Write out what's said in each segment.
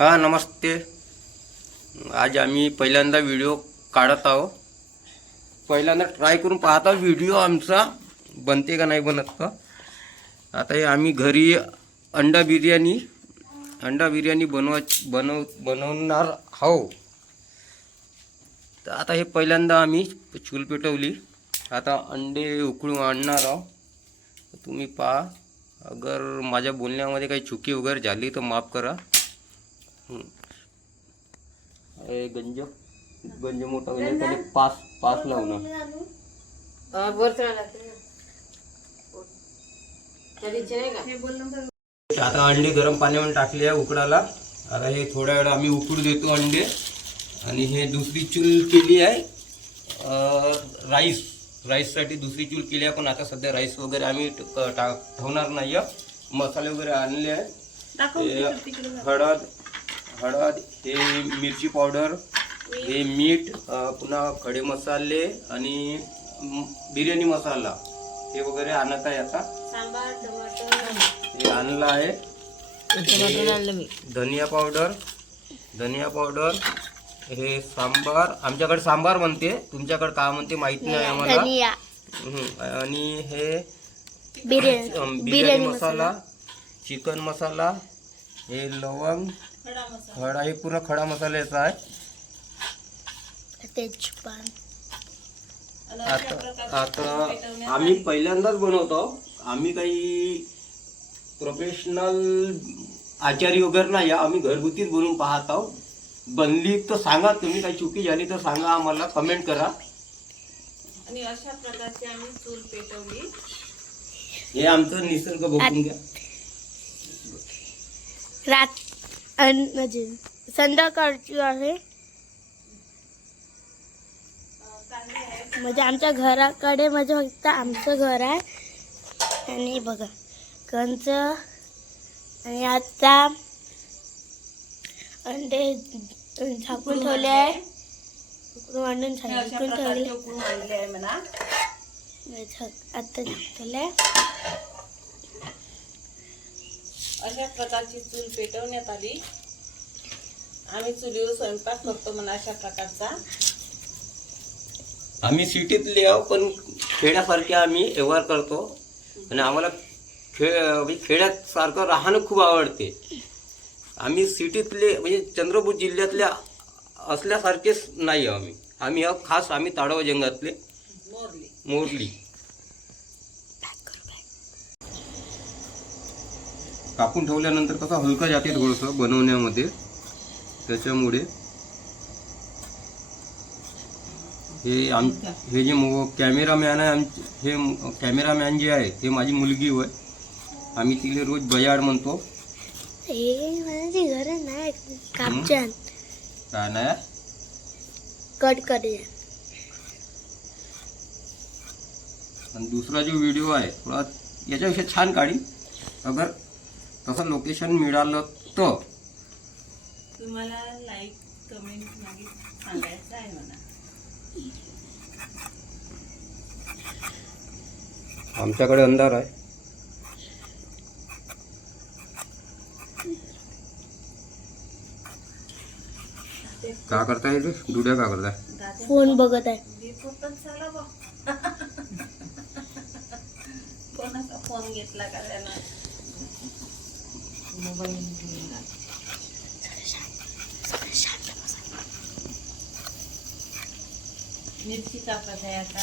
हा नमस्ते. आज आम्ही पहिल्यांदा व्हिडिओ काढत आहोत. पहिल्यांदा ट्राय करून पाहता व्हिडिओ आमचा बनते का नाही बनत का. आता हे आम्ही घरी अंडा बिर्याणी बनवणार आहो. तर आता हे पहिल्यांदा आम्ही चूल पेटवली. आता अंडे उकळून आणणार आहोत. तुम्ही पहा, अगर माझ्या बोलण्यामध्ये काही चुकी वगैरे झाली तर माफ करा. गंज मोठा गंज त्याला पाच लावणं. आता अंडे गरम पाण्यामध्ये टाकले आहे उकडायला. आता हे थोड्या वेळा आम्ही उकडू देतो अंडे. आणि हे दुसरी चूल केली आहे राईससाठी दुसरी चूल केली आहे. पण आता सध्या राईस वगैरे आम्ही ठेवणार नाही. मसाले वगैरे आणले आहे. हळद, हे मिरची पावडर, हे मीठ, पुन्हा खडे मसाले आणि बिर्याणी मसाला हे वगैरे आणत आहे. आता हे आणलं आहे. धनिया पावडर, हे सांबार, आमच्याकडे सांबार म्हणते, तुमच्याकडे काय म्हणते माहित नाही आम्हाला. आणि हे बिर्याणी मसाला, चिकन मसाला, हे लवंग, खडा, हे पूर्ण खडा मसाल्याचा आहे. आता आम्ही पहिल्यांदाच बनवतो. आम्ही काही प्रोफेशनल आचारी वगैरे नाही. आम्ही घरगुतीच बनवून पाहत आहोत. बनली तर सांगा, तुम्ही काही चुकी झाली तर सांगा, आम्हाला कमेंट करा. आणि अशा प्रकारची आम्ही चूल पेटवली. हे आमचं निसर्ग बघून घ्या. म्हणजे संध्याकाळची आहे. म्हणजे आमच्या घराकडे म्हणजे फक्त आमचं घर आहे. आणि बघा कंच. आणि आता अंडे झाकून ठेवले आहे. झाकून ठेवले आता झाकले. अशा प्रकारची चूल पेटवण्यात आली. आम्ही चुलीवर स्वयंपाक करतो म्हणा अशा प्रकारचा. आम्ही सिटीतले आहो, पण खेड्यासारखे आम्ही व्यवहार करतो. आणि आम्हाला खेड्यात सारखं राहणं खूप आवडते. आम्ही सिटीतले म्हणजे चंद्रपूर जिल्ह्यातल्या असल्यासारखेच नाही आम्ही खास ताडोबा जंगलातले मोरली. कापून ठेवल्यानंतर कसं हलकं जाते थोडंसं बनवण्यामध्ये. त्याच्यामुळे हे जे कॅमेरामॅन आहे, हे कॅमेरामॅन जे आहे ते माझी मुलगी होय. आम्ही तिला रोज बयाड म्हणतो. घर नाही कापच्यान काय नाही कट करूया. आणि दुसरा जो व्हिडिओ आहे थोडा याच्याविषयी छान काढी. अगर तसं लोकेशन मिळालं तर तुम्हाला लाईक कमेंट मागे सांगायचं आहे म्हणा. आमच्याकडे अंधार आहे. का करताय रे दुड्या, का करताय? फोन बघत आहे. कोणाचा फोन घेतला का त्यानं? मोबाईल घेतला. मिरची कापत आहे आता.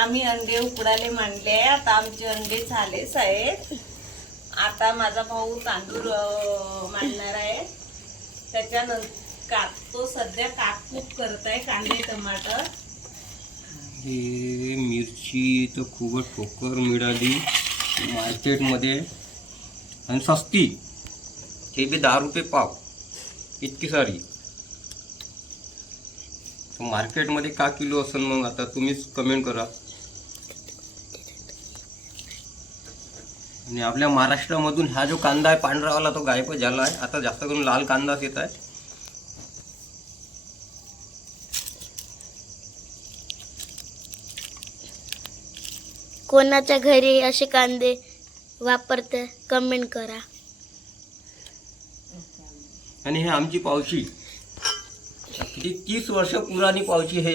आम्ही अंडे उकडाले मांडले. आता आमचे अंडे झालेच आहेत. आता माझा भाऊ तांदूळ मांडणार आहे. त्याच्यानंतर तो सध्या कापकूप करत आहे कांदे टमाटर. हे मिरची तर खूपच ठोकर मिळाली मार्केटमध्ये. आणि सस्ती, ते बी 10 रुपये पाव, इतकी सारी. मार्केटमध्ये का किलो असेल मग आता तुम्हीच कमेंट करा. आणि आपल्या महाराष्ट्रामधून हा जो कांदा आहे पांढरावाला तो गायब झाला आहे. आता जास्त करून लाल कांदाच येत आहे. कोणाच्या घरी असे कांदे वापरते कमेंट करा. आणि हे आमची पावशी, किती 30 वर्ष पुराणी पावशी. हे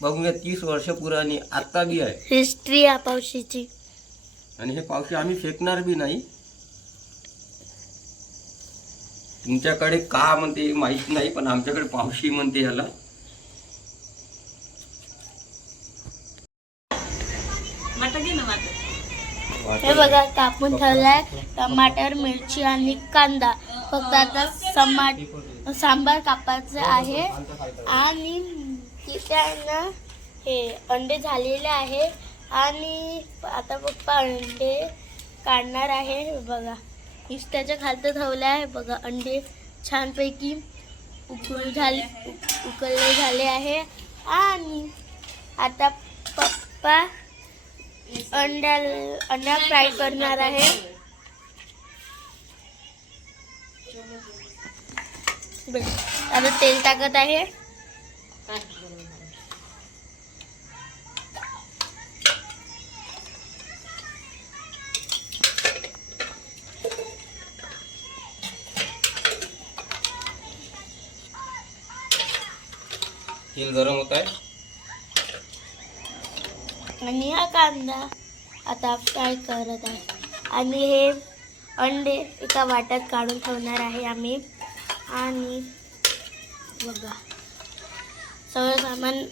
बघून घ्या, 30 वर्ष पुराणी, आत्ता बी आहे. हिस्ट्री या पावशीची. आणि हे पावशी आम्ही फेकणार बी नाही. तुमच्याकडे का म्हणते माहित नाही, पण आमच्याकडे पावशी म्हणते याला. हे बघा कापून ठेवलाय टमाटर, मिरची आणि कांदा. फक्त आता सांबार कापायचं आहे. आणि तिथे ना हे अंडे झालेले आहे. आणि आता पप्पा अंडे काढणार आहे. हे बघा इस्त्याच्या खालतं ठेवलं आहे. बघा अंडे छानपैकी उकळले झाले आहे. आणि आता पप्पा अंडा फ्राय करणार आहे. आता तेल टाकत आहे. तेल गरम होत आहे. आणि हा कांदा आता फ्राय करत आहे. आणि हे अंडे एका वाट्यात काढून ठेवणार आहे आम्ही. आणि बघा सगळं सामान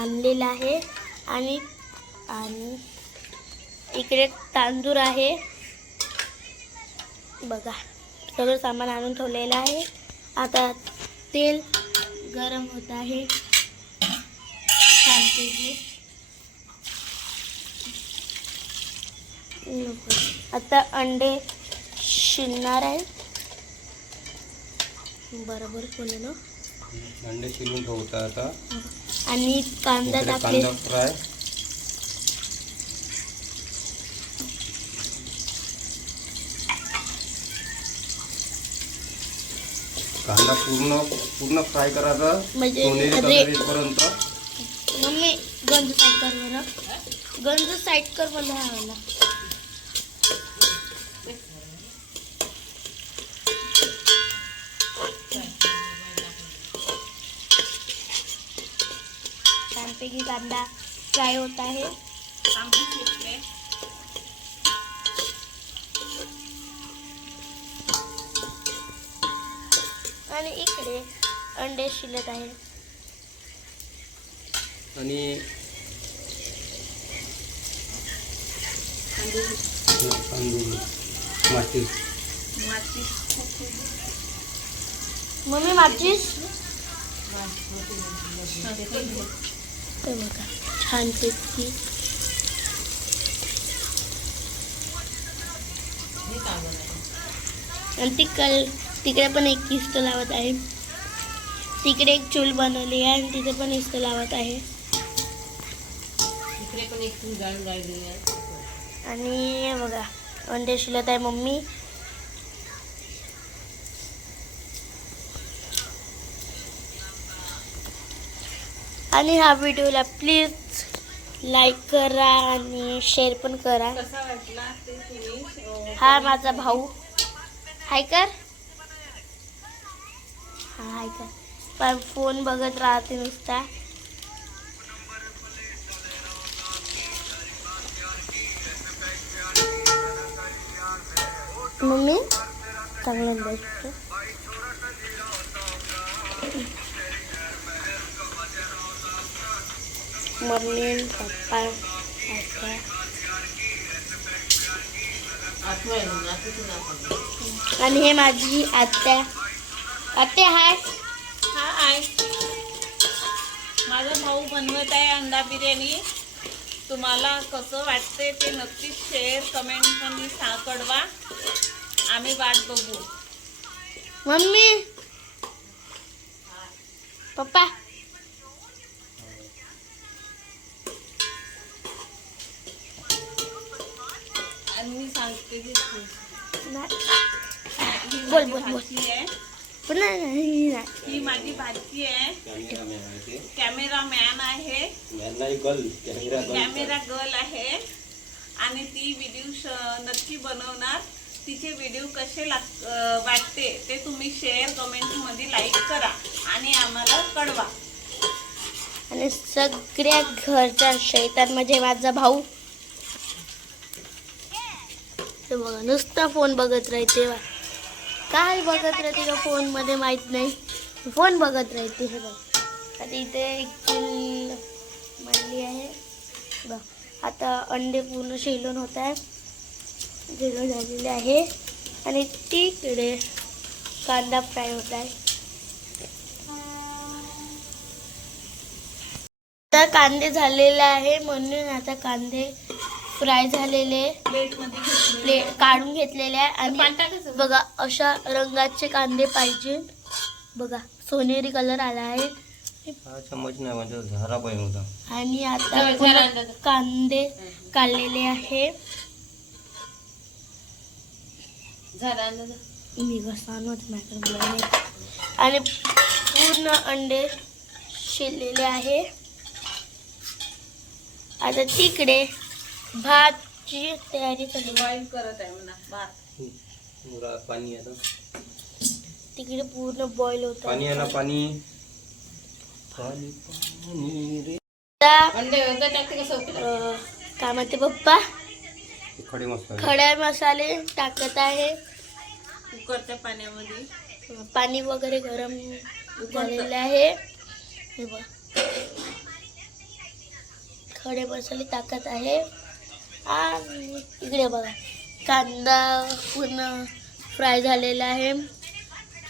आणलेलं आहे. आणि इकडे तांदूळ आहे. बघा सगळं सामान आणून ठेवलेलं आहे. आता तेल गरम होत आहे छानपैकी. आता अंडे शिजणार आहे. बरोबर बोलले ना. अंडे शिजून ठेवता आता. आणि कांदा टाकले. कांदा फ्राय. कांदा पूर्ण फ्राय करायचा म्हणजे सोनेरी कलर येईपर्यंत. मम्मी गंज साईड कर बरं. गंज साईड कर मला हवाला. छानपैकी कांदा फ्राय होत आहे. आणि इकडे अंडे शिजत आहे. आणि मम्मी माचीस ते बघा छानपैकी. आणि तिकडे पण एक इस्ट लावत आहे. तिकडे एक चूल बनवली आहे आणि तिथे पण इस्ट लावत आहे. आणि बघा अंडे शिजत आहे मम्मी. आणि ह्या व्हिडिओला प्लीज लाईक करा आणि शेअर पण करा. कसा वाटला ते तुम्ही. हा माझा भाऊ हाय कर. हा हाय कर. पण फोन बघत राहते नुसता. मम्मी चांगलं बघतो. मम्मी पप्पा आणि हे माझी आत्या. आत्या हाय. हा आहे. माझा भाऊ बनवत आहे अंडा बिर्याणी. तुम्हाला कसं वाटते ते नक्कीच शेअर कमेंट मध्ये कळवा. आम्ही वाट बघू. मम्मी पप्पा आणि मी सांगते की बोल बोल बोल. भाची आहे. पण नाही ही माझी भाची आहे. कॅमेरामॅन आहे. कॅमेरा गर्ल आहे. आणि ती व्हिडिओ नक्की बनवणार. तिचे व्हिडिओ कसे वाटते ते तुम्ही शेअर कमेंटमध्ये लाईक करा आणि आम्हाला कळवा. आणि सगळ्या घरचा शैतान म्हणजे माझा भाऊ. ते बघा नुसता फोन बघत राहते. काय बघत राहते का फोन मध्ये माहित नाही. फोन बघत राहते. हे बघ आता इथे एक चिल मांडली आहे बघ. आता अंडे पूर्ण शिजून होत आहे. शिजून झालेले आहे आणि तिकडे कांदा फ्राय होत आहे. आता कांदे झालेले आहे म्हणून आता कांदे फ्राय झालेले प्लेट काढून घेतलेले आहे. आणि बघा अशा रंगाचे कांदे पाहिजे. बघा सोनेरी कलर आला आहे. चम्मच नाही म्हणजे झारा पाहिजे होता. आणि आता पूर्ण कांदे काढलेले आहे. मी आणि पूर्ण अंडे शिजलेले आहे. आता तिकडे भातची तयारी चालू बॉईल करत आहे म्हणा भात. पाणी आता तिकडे पूर्ण बॉईल होत पाणी आहे ना पाणी. काय म्हणते पप्पा खडे मसाले खडे मसाले टाकत आहे. कुकरच्या पाण्यामध्ये पाणी वगैरे गरम झालेलं आहे. हे बघ खडे मसाले टाकत आहे. आणि इकडे बघा कांदा पूर्ण फ्राय झालेला आहे.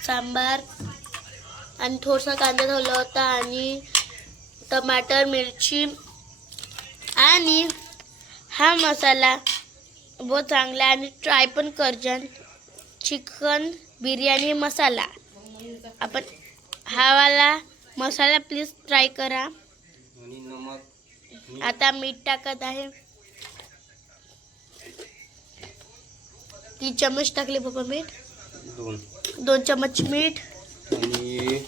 सांबार आणि थोडासा कांदा ठेवला होता आणि टमाटर मिरची. आणि हा मसाला बहुत चांगला आहे. आणि ट्राय पण करजन चिकन बिर्याणी मसाला. आपण हा वाला मसाला प्लीज ट्राय करा. आणि नमक. आता मीठ टाकत आहे. 3 चम्मच टाकले पप्पा मीठ. 2 चम्मच मीठ. आणि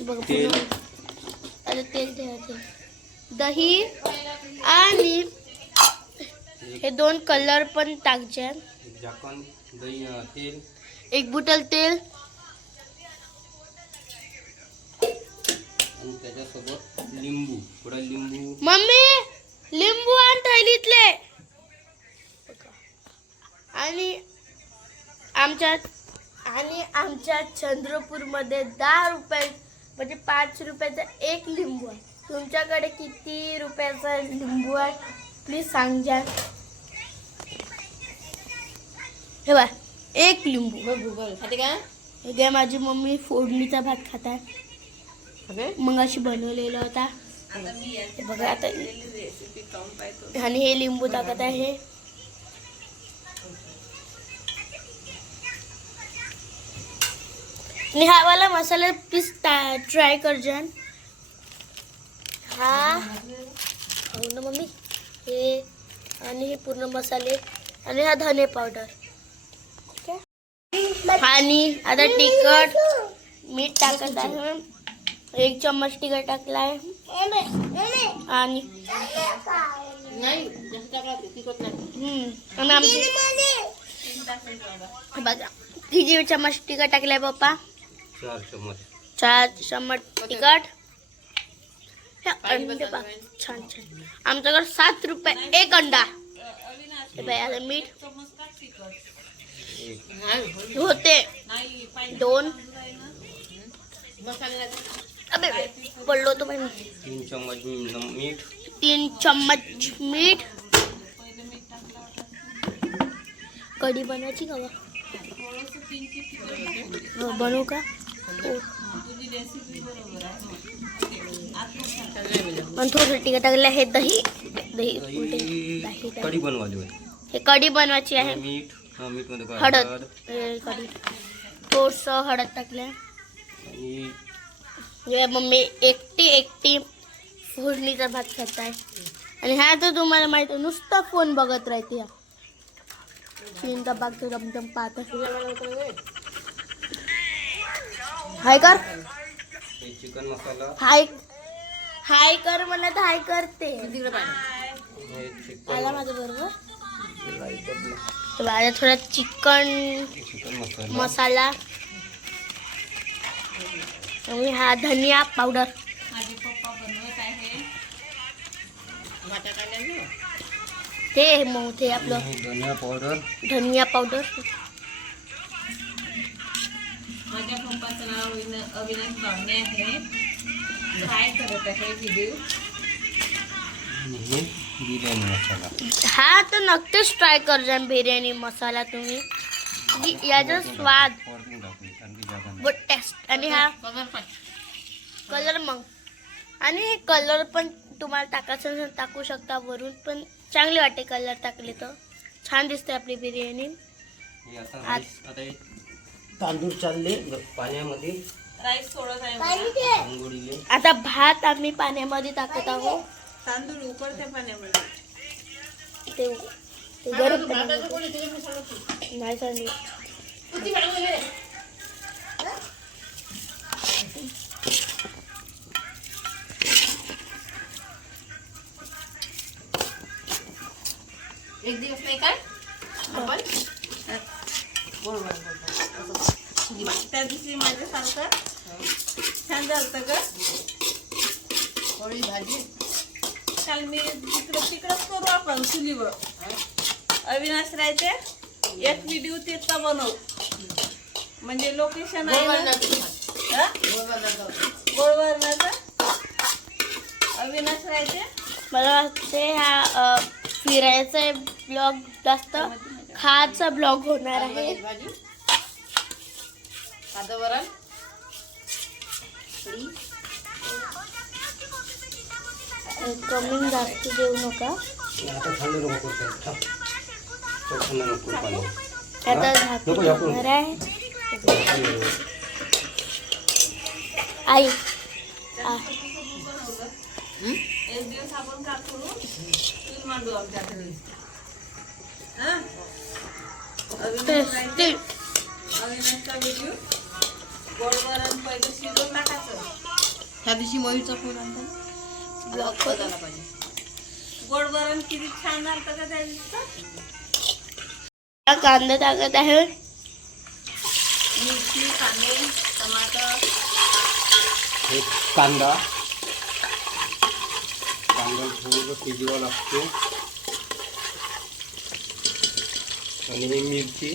बघ तेल. आता तेल ठेवायचे. दही आणि हे 2 कलर पण टाकचे. झाकण दही तेल 1 बुटल तेल. आणि त्याच्यासोबत लिंबू. थोडा लिंबू. मम्मी लिंबू आण थैलीतले. आणि आमच्या चंद्रपूरमध्ये 10 रुपये म्हणजे 5 रुपयाचा 1 लिंबू आहे. तुमच्याकडे किती रुपयाचा लिंबू आहे प्लीज सांगा. हे बघ 1 लिंबू. हे घ्या माझी मम्मी फोडणीचा भात खात आहे. मग अशी बनवलेला होता. हे बघा आता रेसिपी कम पाहिजे. आणि हे लिंबू टाकत आहे. आणि हा वाला मसाला प्लीज ट्राय करजन. हा हो ना मम्मी. हे आणि हे पूर्ण मसाले आणि हा धने पावडर. आणि आता तिखट मीठ टाकत आहे. 1 चम्मच तिखट टाकला आहे. आणि आमची बघा 3 चम्मच तिखट टाकलाय पप्पा. 4 चम्मच तिखट. अंडे बघ छान छान. आमच्याकडे 7 रुपये 1 अंडा. हे बाई आता मीठ होते 2. अबे पडलो तो 3 चम्मच मीठ. 3 चम्मच मीठ. कढी बनवायची का बनवू का. पण थोडं तिखट टाकलं. हे दही कढी बनवायची. हे कढी बनवायची आहे. मीठ मध्ये हळद. कढी थोडस हळद टाकलं. आणि मम्मी एकटी फोडणीचा भात खात आहे. आणि हा तर तुम्हाला माहिती आहे नुसता फोन बघत राहते. चिंता बागतो रमजम पाहत. हाय कर. चिकन मसाला. हाय कर म्हणत हाय करते. आला माझ्या बरोबर. तर आता थोडा चिकन मसाला आणि हा धनिया पावडर. माझे पप्पा बनवत आहे. ते मग ते आपलं धनिया पावडर. धनिया पावडर. माझ्या पप्पाचं नाव अविनाश बावणे आहे. काय करत आहे व्हिडिओ. आणि हे बिर्याणी मसाला. हा तर नक्कीच ट्राय करजा बिर्याणी मसाला तुम्ही. याचा स्वाद व टेस्ट. आणि हा कलर मग आणि हे कलर पण तुम्हाला टाकायचं असेल टाकू शकता. वरून पण चांगले वाटते कलर टाकले तर छान दिसते आपली बिर्याणी. हे आता हे तांदूळ चालले पाण्यामध्ये राईस सोडत आहे. आंघोळीले. आता भात आम्ही पाण्यामध्ये टाकत आहोत. तांदूळ उकडते पाण्यामध्ये. ते गरम पाण्यामध्ये नाही सांगितलं. एक दिवस नाही काय आपण त्या दिवशी माझ्यासारखं छान झालं का पोळी भाजी. काल मी तिकडंच करू आपण चुलीवर. अविनाश रायचे एक व्हिडिओ तिथचा बनवू. म्हणजे लोकेशन आहे ना गोळवरणाचं. अविनाश रायचे मला वाटते हा फिरायचा ब्लॉग जास्त खायचा ब्लॉग होणार आहे. कमी जास्त देऊ नका. आता थंड नको करू. थंड नको पाणी. आता झाकून ठेवणार आहे. आई एक दिवस आपण का करू चूल मांडू आमच्याकडे. अविनाशचा व्हिडिओ गोडवरण पहिलं शिजवून टाकायचं. त्या दिवशी मयूरचा फोन आणला ब्लॉग झाला पाहिजे. गोडवरण किती छान झालं का त्या दिवशी. कांदा टाकत आहे. मिरची कांदे टमाटर. हे कांदा थोडंसं शिजवावं लागतो. आणि ही मिरची.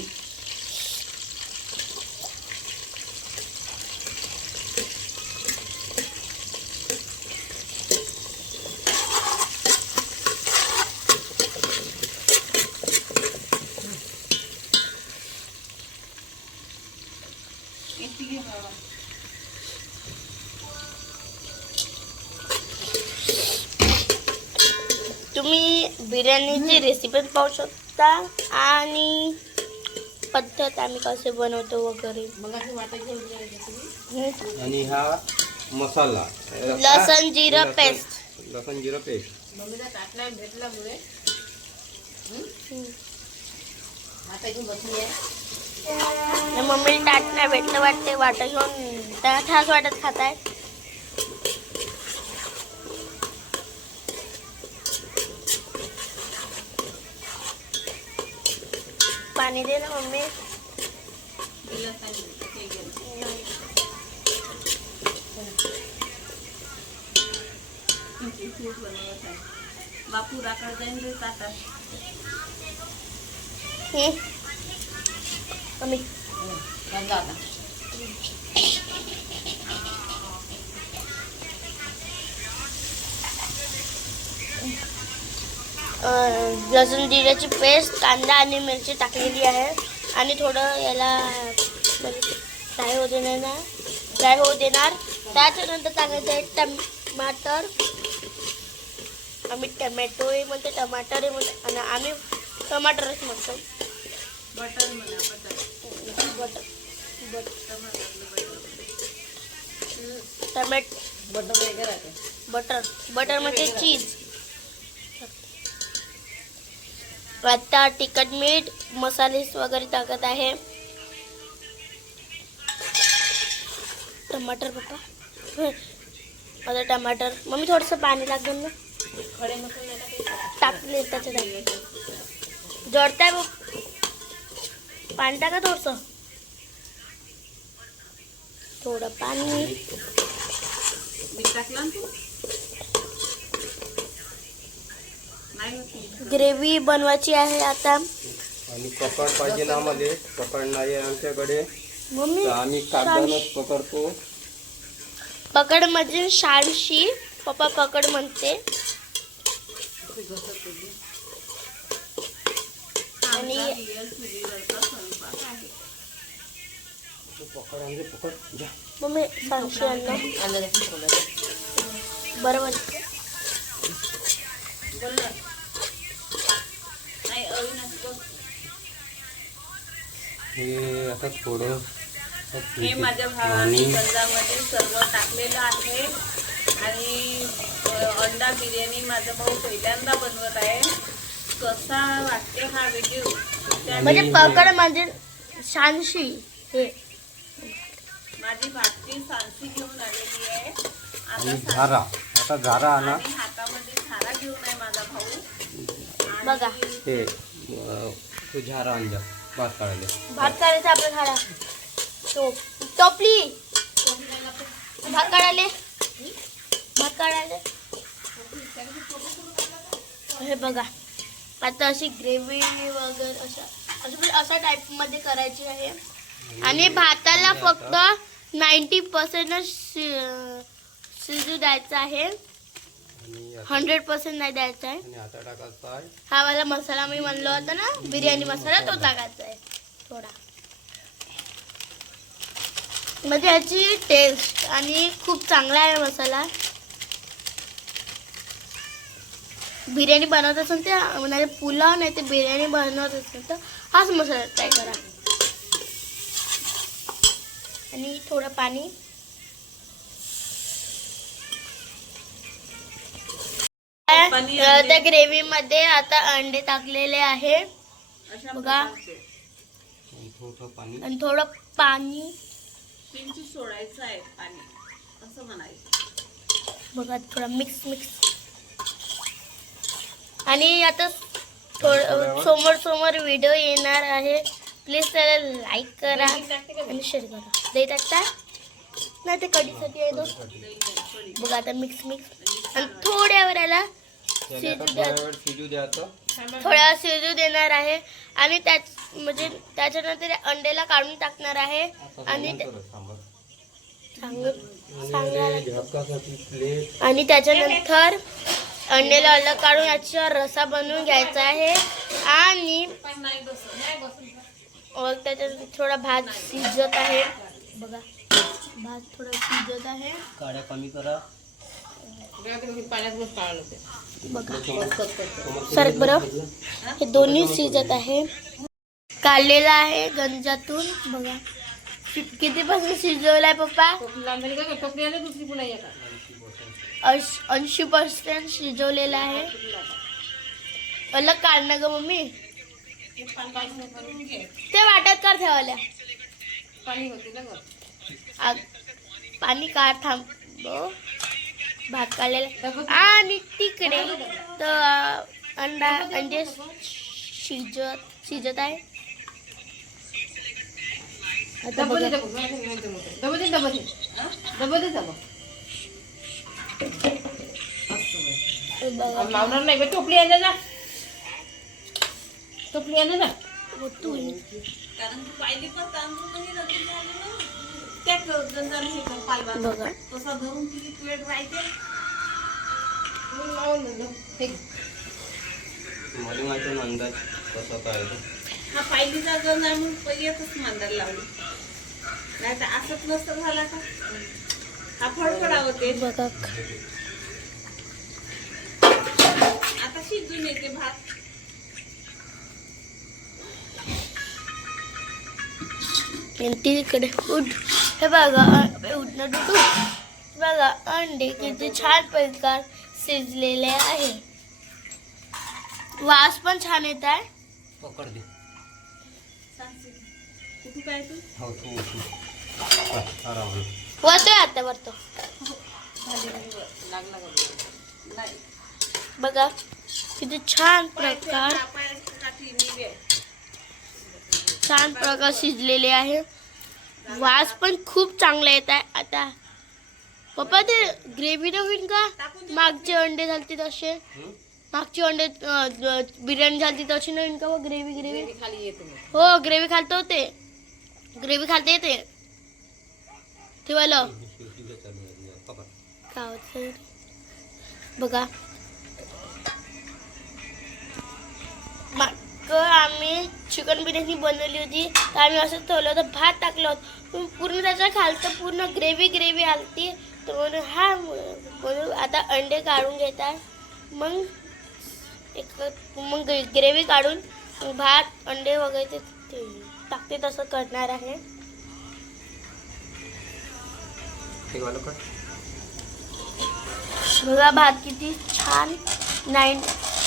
तुम्ही बिर्याणीची रेसिपी पाहू शकता आणि पद्धत आम्ही कसे बनवतो वगैरे. आणि हा मसाला लसण जिरं पेस्ट. लसण जिरं पेस्ट. मम्मीला टाकला भेटल्यामुळे आता इथून बसली आहे. मम्मीला ताट नाही भेटलं वाटते. वाटा घेऊन त्या ठास वाटत खात आहे. पाणी दे ना मम्मी. बापू राखा जाईन रे ताटात. मम्मी कांदा आता लसूण जिऱ्याची पेस्ट कांदा आणि मिरची टाकलेली आहे. आणि थोडं याला फ्राय होऊ देणार. त्याच्यानंतर टाकायचं आहे टमाटर. आम्ही टमॅटोही म्हणते टमाटरही म्हणतो आणि आम्ही टमाटरच म्हणतो. बटर म्हणा बटर. बटर वगैरे आहे. बटर म्हणजे चीज. आता तिखट मीठ मसाले वगैरे टाकत आहे. टमाटर पप्पा आता टमाटर. मम्मी थोडंसं पाणी लागेल ना. खडे मसाले टाकले त्याच्यात. जोडताय पाणी टाका थोडस, थोडं पाणी. मीठ टाकलं ना तू? नाही होत. ग्रेव्ही बनवायची आहे आता. आणि पकड पाहिजे ना आम्हाला, पकड नाही आहे आमच्याकडे मम्मी तर आम्ही कागदानच पकडतो. पकड म्हणजे शाळशी, पप्पा पकड म्हणते. आणि रिअल चुलीवरचा स्वयंपाक आहे. पकड म्हणजे पकड घ्या. मम्मी सांगशी अन्न अंडा देखील ठेवलं. बरोबर. बोललं नाही अविनाश बघ. हे आता थोडं हे माझ्या भावाने गंजामध्ये सर्व टाकलेलं आहे. आणि अंडा बिर्याणी माझा भाऊ पहिल्यांदा बनवत आहे. कसा वाटते हा व्हिडिओ म्हणजे पकड म्हणजे शानशी. हे माझी भाची सांसी घेऊन आलेली आहे. आणि आता झारा, आता झारा आणा. आणि हातामध्ये झारा घेऊन आहे माझा भाऊ. बघा हे तू झारा आण जा भात काढायला. भात काढायचा आपला झाडा. टोपली भात काढायले, भात काढायले. हे बघा आता अशी ग्रेव्ही वगैरे अशा टाईप मध्ये करायची आहे. आणि भाताला फक्त 90% शिजू द्यायचं आहे, 100% नाही द्यायचं आहे. आणि आता टाकायचा आहे हा वाला मसाला मी म्हणलो होता ना, बिर्याणी मसाला, तो टाकायचा आहे थोडा. म्हणजे याची टेस्ट आणि खूप चांगला आहे मसाला. बिर्याणी बनवत असेल तर म्हणजे पुलाव नाही तर बिर्याणी बनवत असेल तर हाच मसाला ट्राय करा. आणि थोडं पाणी. त्या ग्रेव्ही मध्ये आता अंडे टाकलेले आहे अशा बघा. प्रकारचे आणि थोडं पाणी. आणि थोडं पाणी किंचित सोडायचं आहे पाणी असं म्हणायचं. बघा. थोडा मिक्स. आणि आता थोडं समोर व्हिडिओ येणार आहे. प्लीज त्याला लाईक करा आणि शेअर करा. दही टाकता नाही ते कढीसाठी आहे तो. बघा आता मिक्स. आणि थोड्या वेळेला शिजू द्यायचं. थोडा शिजू देणार आहे. आणि म्हणजे त्याच्यानंतर अंड्याला काढून टाकणार आहे. आणि आणि त्याच्यानंतर अंड्याला अलग काढून याचा रसा बनवून घ्यायचा आहे. आणि त्याच्यात थोडा भात शिजत आहे बघा. भात थोडा शिजत आहे काड्या कमी करा. पाण्यात मस्त काढलं ते. बघा सरक बरं. हे दोन्ही शिजत आहे. काढलेला आहे गंजातून बघा. कितीपासून शिजवलाय पप्पा? टोपली आली दुसरी पुन्हा एक. 80% शिजवलेला आहे. अलग काढणं ग मम्मी. ते वाटत कर ठेवायला. पाणी होते ना ग. पाणी काढ थांब. भात काढलेला. आणि तिकडे तर अंडे शिजत आहे. आता बघा. लावणार नाही टोपली आणा ना. टोपली आणा ना. कारण तू पाहिली पण तांदूळ नाही रगडून झाले ना. त्या गंजाने हे कर पालवा बघा. तसा धरून किती वेळ राहते. मला माहिती आहे अंदाज कसा काय. हा पायलीचा गंज आहे म्हणून पहिल्यातच मांदायला लावली. नाही तर असंच नसतं झाला का. हा फडफडा होते. बघा आता शिजून येते भात. तिकडे उठ. हे बघा उठणं टुटू. बघा अंडे किती छान प्रकार शिजलेले आहे. वास पण छान येत आहे. पकड दे. कुठे काय तू हो तू आराम. वरतोय आता वरतो. नाही बघा किती छान प्रकार टाकायचं छान प्रकार शिजलेले आहे. वास पण खूप चांगला येत आहे. आता पप्पा ते ग्रेव्ही न होईल का? मागचे अंडे झालते तसे, मागची अंडे बिर्याणी झालती तशी न होईल का? ग्रेव्ही खाली येतो हो, ग्रेव्ही खालते होते, ग्रेव्ही खालते येते ठेवायला का होतं बघा. मग आम्ही चिकन बिर्याणी बनवली होती तर आम्ही असं ठेवलं होतं, भात टाकलं होतं, पूर्ण त्याच्या खालचं पूर्ण ग्रेव्ही आलती. तर म्हणून आता अंडे काढून घेतात, मग ग्रेव्ही काढून भात अंडे वगैरे ते टाकते, तसं करणार आहे. बघा भात किती छान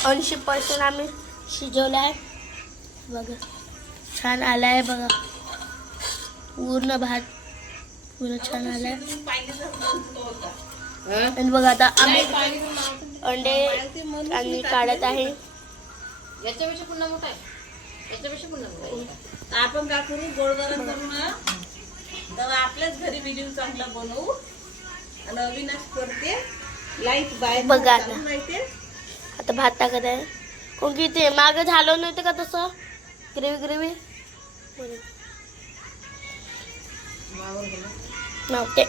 80% आम्ही शिजवला आहे. बघा छान आला आहे. बघा पूर्ण भात पूर्ण छान आला आहे. आणि बघा आता आम्ही अंडे आणि काढत आहे. याच्यापेक्षा पुन्हा मोठा आहे, याच्यापेक्षा पुन्हा मोठा आहे. आपण का करू, गोड गरम करू ना, तर आपल्याच घरी व्हिडिओ चांगला बनवू. आणि अविनाश करते लाईट बाय बघा आता भात टाकत आहे. कोण की ते मागं झालं नव्हतं का तसं ग्रेव्ही नव्हते.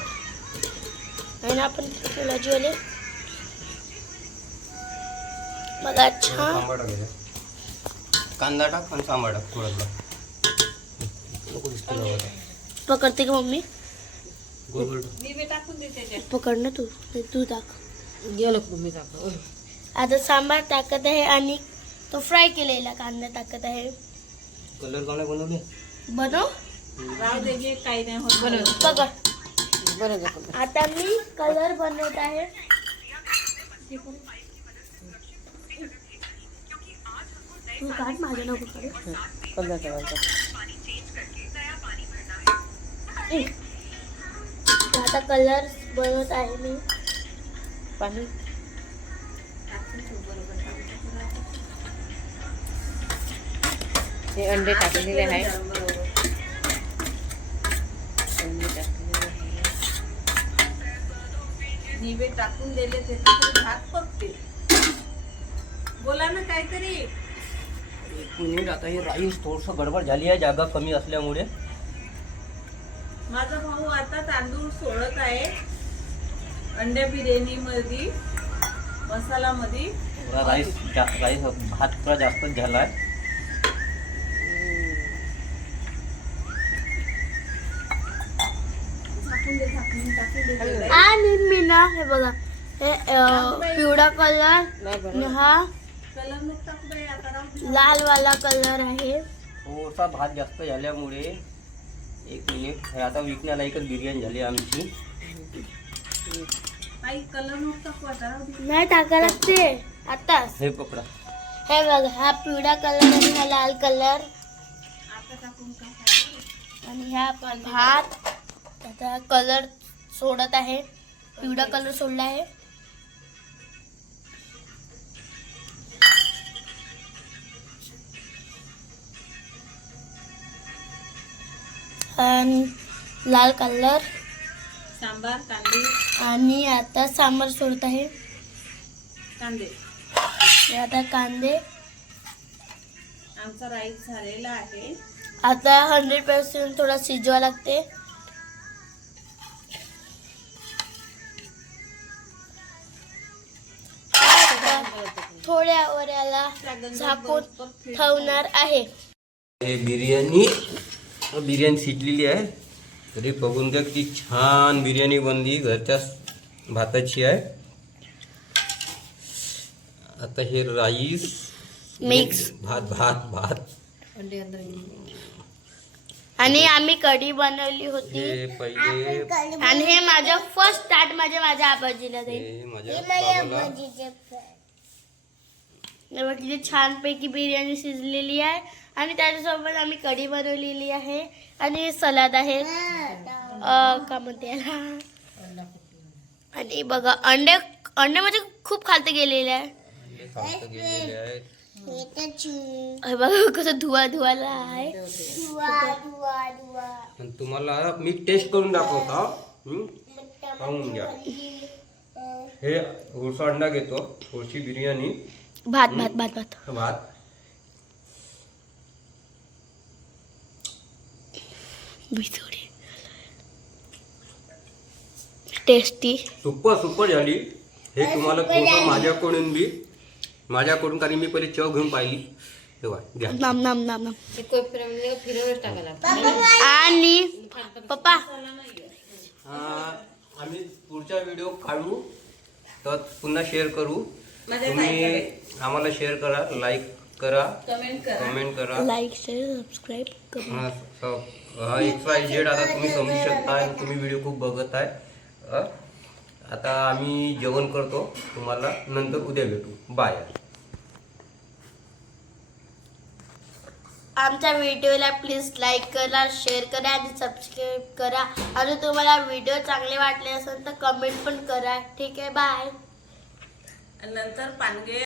आणि आपण लजीवाले बघा छान कांदा टाक आणि सांबार टाक थोडं. पकडते का मम्मी? दिवे टाकून दे त्याच्यात. पकड ना तू टाक. गेलं मी टाकलं. आता सांबार टाकत आहे आणि तो फ्राय केलेला कांदा टाकत आहे. कलर कोणा बनवले? बनव राहू दे गे, काही नाही होत. पकड. बरोबर. आता मी कलर बनवत आहे. तू काढ, माझ्या नको काढू. कलर करायचा. आता कलर बनवत आहे मी. पाणी हे अंडे टाकलेले आहे. अंडे टाकलेले आहे. दिवे टाकून दिले त्याच्यात भात पकते. बोला ना काहीतरी. 1 मिनिट. आता हे राईस थोडंसं गडबड झाली आहे जागा कमी असल्यामुळे. माझा भाऊ आता तांदूळ सोडत आहे अंड्या बिर्याणी मध्ये, मसाला मध्ये. थोडा राईस भात थोडा जास्तच झाला आहे. आणि मी ना हे बघा हे पिवळा कलर नाही हा कलर नको टाकू बाई, आता राहू दे. लाल वाला कलर आहे. थोडासा भात जास्त झाल्यामुळे 1 मिनिट. हे आता विकण्याला एकच बिर्याणी झाली आमची. आई कलर नको टाकू, आता राहू दे. नाही टाकायला लागते आताच. हे पकडा. हे बघा हा पिवळा कलर आणि हा लाल कलर आता टाकून टाकायचं. आणि ह्या भात आता कलर सोडत आहे. पिवळा कलर सोडला आहे. आणि लाल कलर सांबार कांदे आणि आता सांबार सोडत आहे. कांदे हे आता कांदे. आमचा राईस झालेला आहे. आता 100% थोडा शिजवा लागते. थोड्या वेळाला झाकून ठेवणार आहे. हे बिर्याणी शिजलेली आहे. तरी बघून घ्या किती छान बिर्याणी बनली, घरच्या भाताची आहे. आता हे राईस मिक्स भात अंडे अंदर गेले. आणि आम्ही कढी बनवली होती. हे पहिले आणि हे माझं फर्स्ट स्टार्ट माझ्या आबाजीला देईल. हे माझ्या बाबाला. बघा किती छानपैकी बिर्याणी शिजलेली आहे. आणि त्याच्यासोबत आम्ही कढी बनवलेली आहे आणि सलाद आहे. का म्हणते याला. आणि बघा अंडे म्हणजे खूप खालते गेलेले आहे. खालतं गेलेले आहेत. हे बघा कसं धुवा धुवाला आहे. आणि तुम्हाला मी टेस्ट करून दाखवतो. खाऊन घ्या. हे उडसा अंडा घेतो, उडशी बिर्याणी, भात भात भात भात भात. बिथोडी टेस्टी. सुपर झाली. हे तुम्हाला थोडं माझ्याकडून कारण मी पहिले चव घेऊन पाहिली. तेव्हा घ्या. नाम नाम नाम नाम. ते कोपऱ्यामध्ये फिरवच टाकायला. आणि पप्पा आम्ही पुढचा व्हिडिओ काढू तर पुन्हा शेअर करू. माझ्या तुम्ही आम्हाला शेअर करा, लाईक करा, कमेंट करा. लाईक शेअर सबस्क्राईब करा. XYZ आता तुम्ही समजू शकता. तुम्ही व्हिडिओ खूप बघत आहे. आता आम्ही जेवण करतो. तुम्हाला नंतर उद्या भेटू. बाय. आमच्या व्हिडिओला प्लीज लाईक करा, शेअर करा आणि सबस्क्राईब करा. आणि तुम्हाला व्हिडिओ चांगले वाटले असेल तर कमेंट पण करा. ठीक आहे, बाय. नंतर पानगे